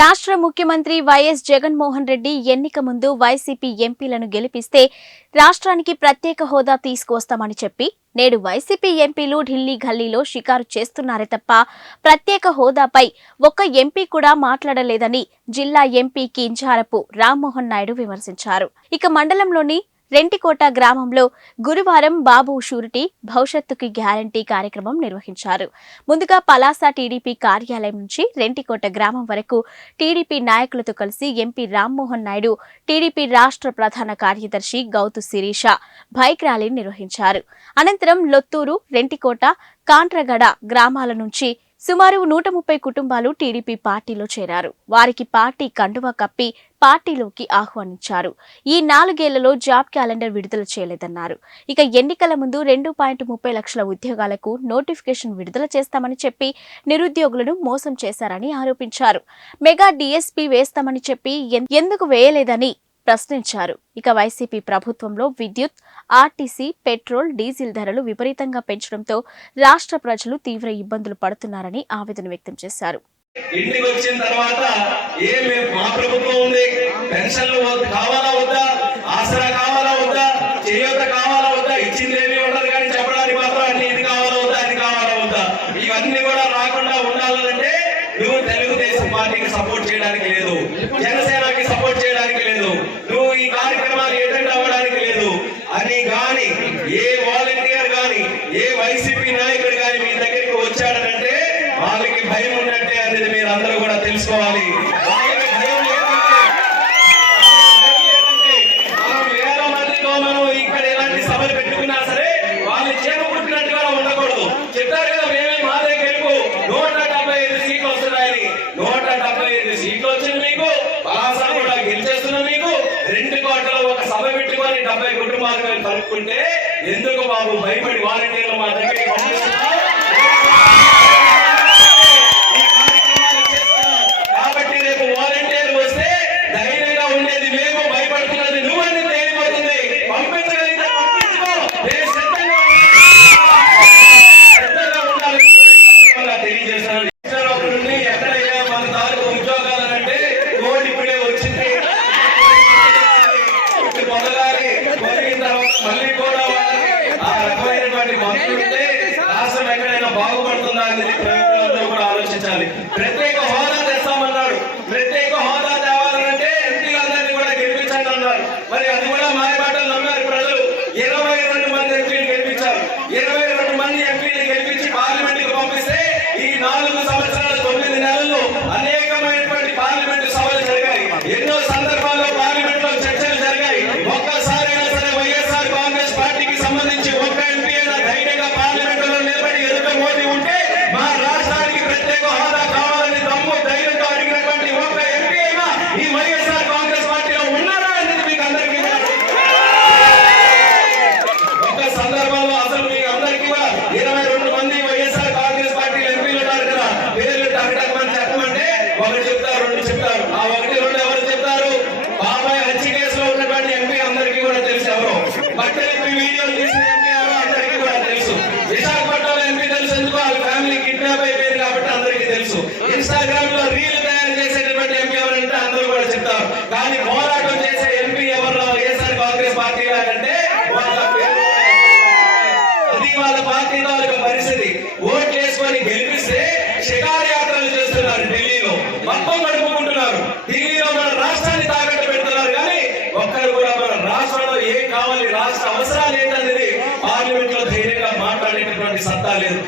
రాష్ట్ర ముఖ్యమంత్రి వైఎస్ జగన్మోహన్ రెడ్డి ఎన్నిక ముందు వైసీపీ ఎంపీలను గెలిపిస్తే రాష్ట్రానికి ప్రత్యేక హోదా తీసుకువస్తామని చెప్పి నేడు వైసీపీ ఎంపీలు ఢిల్లీ గల్లీలో షికారు చేస్తున్నారే తప్ప ప్రత్యేక హోదాపై ఒక్క ఎంపీ కూడా మాట్లాడలేదని జిల్లా ఎంపీ కింజారపు రామ్మోహన్ నాయుడు విమర్శించారు. ఇక మండలంలోని రెంటికోట గ్రామంలో గురువారం బాబు షూరిటీ భవిష్యత్తుకి గ్యారంటీ కార్యక్రమం నిర్వహించారు. ముందుగా పలాస టీడీపీ కార్యాలయం నుంచి రెంటికోట గ్రామం వరకు టీడీపీ నాయకులతో కలిసి ఎంపీ రామ్మోహన్ నాయుడు, టీడీపీ రాష్ట్ర ప్రధాన కార్యదర్శి గౌతు శిరీష బైక్ ర్యాలీ నిర్వహించారు. అనంతరం లొత్తూరు, రెంటికోట, కాంట్రగడ గ్రామాల నుంచి సుమారు 130 కుటుంబాలు టీడీపీ పార్టీలో చేరారు. వారికి పార్టీ కండువా కప్పి పార్టీలోకి ఆహ్వానించారు. ఈ 4 ఏళ్లలో జాబ్ క్యాలెండర్ విడుదల చేయలేదన్నారు. ఇక ఎన్నికల ముందు 2.30 లక్షల ఉద్యోగాలకు నోటిఫికేషన్ విడుదల చేస్తామని చెప్పి నిరుద్యోగులను మోసం చేశారని ఆరోపించారు. మెగా డీఎస్పీ వేస్తామని చెప్పి ఎందుకు వేయలేదని ప్రశ్నించారు. ఇక వైసీపీ ప్రభుత్వంలో విద్యుత్, ఆర్టీసీ, పెట్రోల్, డీజిల్ ధరలు విపరీతంగా పెంచడంతో రాష్ట్ర ప్రజలు తీవ్ర ఇబ్బందులు పడుతున్నారని ఆవేదన వ్యక్తం చేశారు. ఇంటికి వచ్చిన తర్వాత మా ప్రభుత్వం ఉంది, పెన్షన్లు కావాలా వద్దా, ఆసరా కావాలా వద్దా, చేయూత కావాలా వద్దా, ఇచ్చిందేమీ ఉండదు కానీ చెప్పడానికి మాత్రం అన్ని ఇది కావాలా వద్దా, అది కావాలా వద్దా, ఇవన్నీ కూడా రాకుండా ఉండాలంటే నువ్వు తెలుగుదేశం పార్టీకి సపోర్ట్ చేయడానికి లేదు, జనసేనకి సపోర్ట్ చేయడానికి లేదు, నువ్వు ఈ కార్యక్రమాలు ఎటెండ్ అవ్వడానికి లేదు అని గాని ఏ వాలంటీర్ గాని ఏ వైసీపీ నాయకుడు గాని మీ దగ్గరికి వచ్చాడనంటే వాళ్ళకి భయం ఉన్నట్టే అనేది మీరు అందరూ కూడా తెలుసుకోవాలి. వాళ్ళకి భయం లేదంటే మనం వేల మందితో మనం ఇక్కడ ఎలాంటి సభలు పెట్టుకున్నా సరే వాళ్ళు చేపట్టుకున్నట్టుగా ఉండకూడదు. చెప్పారు కదా మేమే మాదే గెలుపు 175 సీట్లు వస్తున్నాయని. 175 సీట్లు వచ్చిన మీకు పలాసా కూడా గెలిచేస్తున్న మీకు రెంటికోటలో ఒక సభ పెట్టుకొని 70 కుటుంబాలు కలుపుకుంటే ఎందుకు బాబు భయపడి వాలంటీర్లు మా దగ్గరికి పంపిస్తున్నారు? కాబట్టి రేపు వాలంటీర్ వస్తే ధైర్యంగా ఉండేది మేము, భయపడుతున్నది నువ్వని తేలిపోతుంది. పంపించగలిగితే పంపించుకో, సిద్ధంగా ఉండాలి తెలియజేస్తాను. ఎక్కడైనా మన తాలూకు ఉద్యోగాలంటే కోడి ఇప్పుడే వచ్చింది, పొందగాలి, పొందిన తర్వాత మళ్ళీ కూడా ఆ రకమైనటువంటి మంత్రులుంటే రాష్ట్రం ఎక్కడైనా బాగుపడుతుందా అనేది ప్రభుత్వంలో కూడా ఆలోచించాలి. ప్రత్యేక హోదా తెస్తామన్నాడు. ప్రత్యేక హోదా తేవాలంటే ఎంపీలందరినీ కూడా గెలిపించండి అన్నారు. మరి అది కూడా మాయమాటలు నమ్మారు ప్రజలు. 22 మంది ఎంపీలు గెలిపించారు. 22 మంది ఎంపీలు గెలిపించి పార్లమెంట్ కు పంపిస్తే ఈ 4 సంవత్సరాల 9 నెలల్లో అనేకమైనటువంటి పార్లమెంటు సభలు జరిగాయి. ఎన్నో సందర్భాల్లో పార్లమెంట్ లో చర్చలు జరిగాయి. ఒక్కసారైనా సరే వైఎస్ఆర్ కాంగ్రెస్ పార్టీకి సంబంధించి ఒక్క ఎంపీ అయినా ధైర్యంగా పార్లమెంట్ లో నిలబడి ఎదుట మోదీ ఉంటే మా రాష్ట్రానికి ప్రత్యేక హోదా కావాలని దమ్ము ధైర్యంగా అడిగినటువంటి ఒక్క ఎంపీ అయినా ఈ వైఎస్ఆర్ కాంగ్రెస్ పార్టీలో ఉన్నారా అనేది మీకు అందరికీ ఒక్క సందర్భంలో అసలు మీకు అందరికీ కూడా 22 మంది వైఎస్ఆర్ కాంగ్రెస్ పార్టీలో ఎంపీలు ఉన్నారు కదా, పేర్లు చెప్పమంటే ఒకటి చెప్తారు, 2 చెప్తారు. ఆ 1, 2 ఎవరు చెప్తారు? బాబాయ్ హత్య కేసులో ఉన్నటువంటి ఎంపీ అందరికీ కూడా తెలుసు ఎవరు, బట్టలు వీడియోలు తీసిన ఎంపీ ఎవరో అందరికీ కూడా తెలుసు, విశాఖపట్నంలో ఎంపీ తెలుసు, ఎందుకు వాళ్ళ ఫ్యామిలీ కిడ్నాప్ అయిపోయింది కాబట్టి అందరికీ తెలుసు, ఇన్స్టాగ్రామ్ లో రీల్ తయారు చేసేటటువంటి ఎంపీ ఎవరంటే అందరూ కూడా చెప్తారు. కానీ పోరాటం చేసే ఎంపీ ఎవరు వైఎస్ఆర్ కాంగ్రెస్ పార్టీ అంటే వాళ్ళ అది వాళ్ళ పార్టీ తాలూకా పరిస్థితి. ఓట్లు వేసుకొని గెలిపిస్తే షికారు యాత్రలు చేస్తున్నారు, ఢిల్లీలో మొత్తం గడుపుకుంటున్నారు, ఢిల్లీలో మన రాష్ట్రాన్ని తాకట్టు పెడుతున్నారు. కానీ ఒక్కరు కూడా మన రాష్ట్రంలో ఏం కావాలి, రాష్ట్ర అవసరాలు ఏంటనేది పార్లమెంట్ లో ధైర్యంగా మాట్లాడేటటువంటి సత్తా లేదు.